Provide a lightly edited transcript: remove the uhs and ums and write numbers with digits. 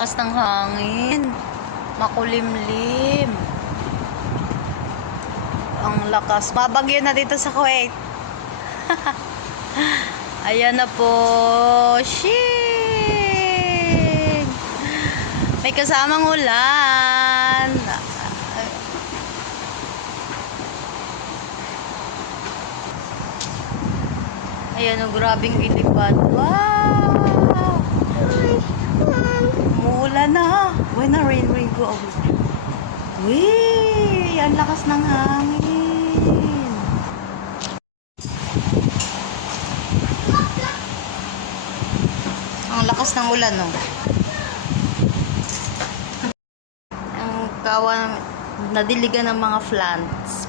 lakas ng hangin. Makulimlim. Ang lakas. Mabagyo na dito sa Kuwait. Ayan na po. Shing! May kasamang ulan. Ayan o, grabing ilipad. Wow! Umuulan na. When na rain, go away. Wee! Ang lakas ng hangin. Ang lakas ng ulan, no? Ang kawan, nadiligan ng mga plants.